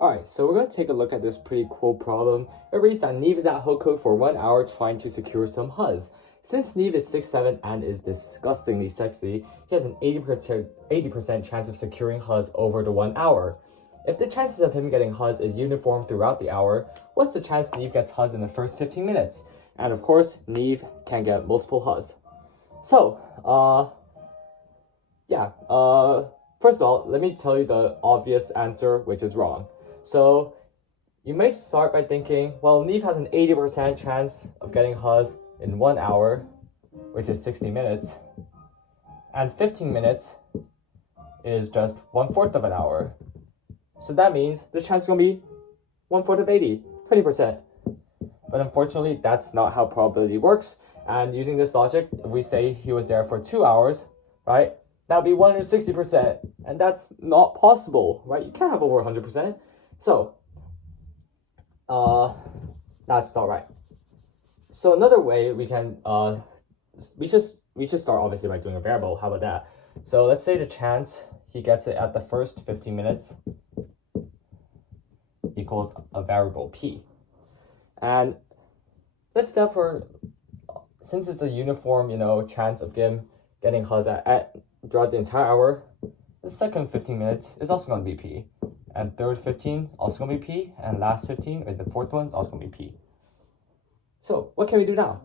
Alright, so we're going to take a look at this pretty cool problem. It reads that Neevs is at hook code for 1 hour trying to secure some huzz. Since Neevs is 6'7" and is disgustingly sexy, he has an 80% chance of securing huzz over the 1 hour. If the chances of him getting huzz is uniform throughout the hour, what's the chance Neev gets huzz in the first 15 minutes? And of course, Neev can get multiple huzz. So, first of all, let me tell you the obvious answer, which is wrong. So, you may start by thinking, well, Neev has an 80% chance of getting huzz in 1 hour, which is 60 minutes, and 15 minutes is just 1/4 of an hour. So that means the chance is going to be 1/4 of 80, 20%. But unfortunately, that's not how probability works. And using this logic, if we say he was there for 2 hours, right, that would be 160%. And that's not possible, right? You can't have over 100%. So, that's not right. So another way we can, we should start obviously by doing a variable. How about that? So let's say the chance he gets it at the first 15 minutes equals a variable p. And let's therefore, since it's a uniform, chance of him getting huzz at throughout the entire hour, the second 15 minutes is also going to be p. And third 15 also going to be p. And last 15, or the fourth one, is also going to be p. So what can we do now?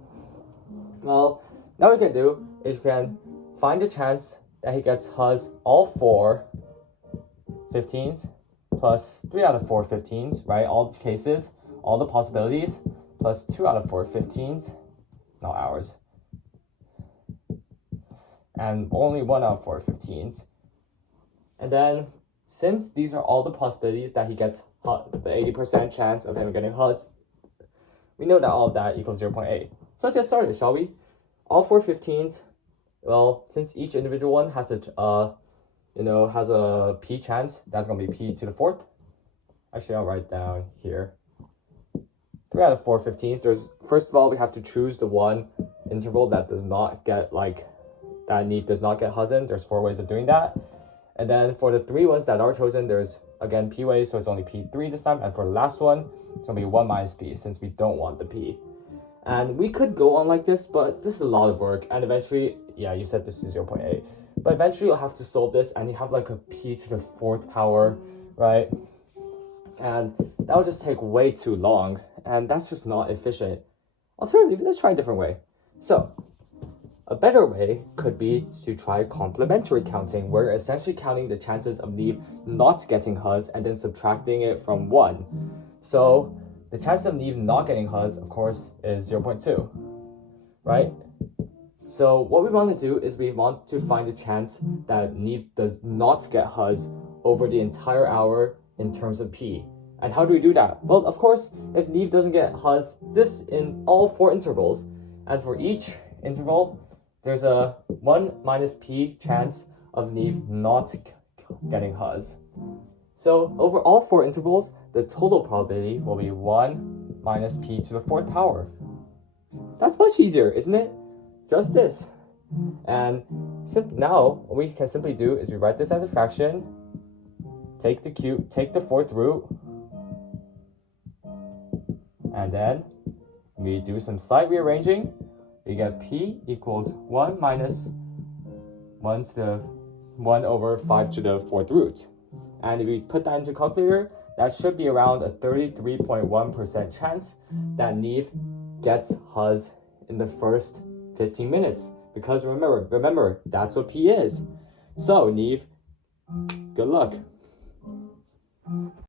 Well, now what we can do is we can find the chance that he gets huzz all 4 15s plus 3 out of 4 15s, right? All the cases, all the possibilities, plus 2 out of 4 15s, not hours, and only 1 out of 4 15s. And then, since these are all the possibilities that he gets the 80% chance of him getting huzz, we know that all of that equals 0.8. So let's get started, shall we? All 4 15s, well, since each individual one has a p chance, that's going to be p to the 4th. Actually, I'll write down here. 3 out of 4 15s. First of all, we have to choose the one interval that does not get, that Neev does not get huzz in. There's 4 ways of doing that. And then for the 3 ones that are chosen, there's, again, p ways, so it's only p3 this time. And for the last one, it's going to be 1 minus p, since we don't want the p. And we could go on like this, but this is a lot of work. And eventually, yeah, you said this is 0.8. But eventually, you'll have to solve this, and you have a p to the 4th power, right? And that will just take way too long, and that's just not efficient. Alternatively, let's try a different way. So, a better way could be to try complementary counting, where you're essentially counting the chances of Neev not getting huzz and then subtracting it from 1. So the chance of Neev not getting huzz, of course, is 0.2, right? So what we want to do is we want to find the chance that Neev does not get huzz over the entire hour in terms of p. And how do we do that? Well, of course, if Neev doesn't get huzz, this in all 4 intervals, and for each interval, there's a 1 minus p chance of Neev not getting huzz. So over all 4 intervals, the total probability will be 1 minus p to the 4th power. That's much easier, isn't it? Just this. And now, what we can simply do is we write this as a fraction, take the 4th root, and then we do some slight rearranging. We get p equals 1 minus 1 over 5 to the 4th root. And if we put that into a calculator, that should be around a 33.1% chance that Neev gets huzz in the first 15 minutes. Because remember, that's what p is. So, Neev, good luck.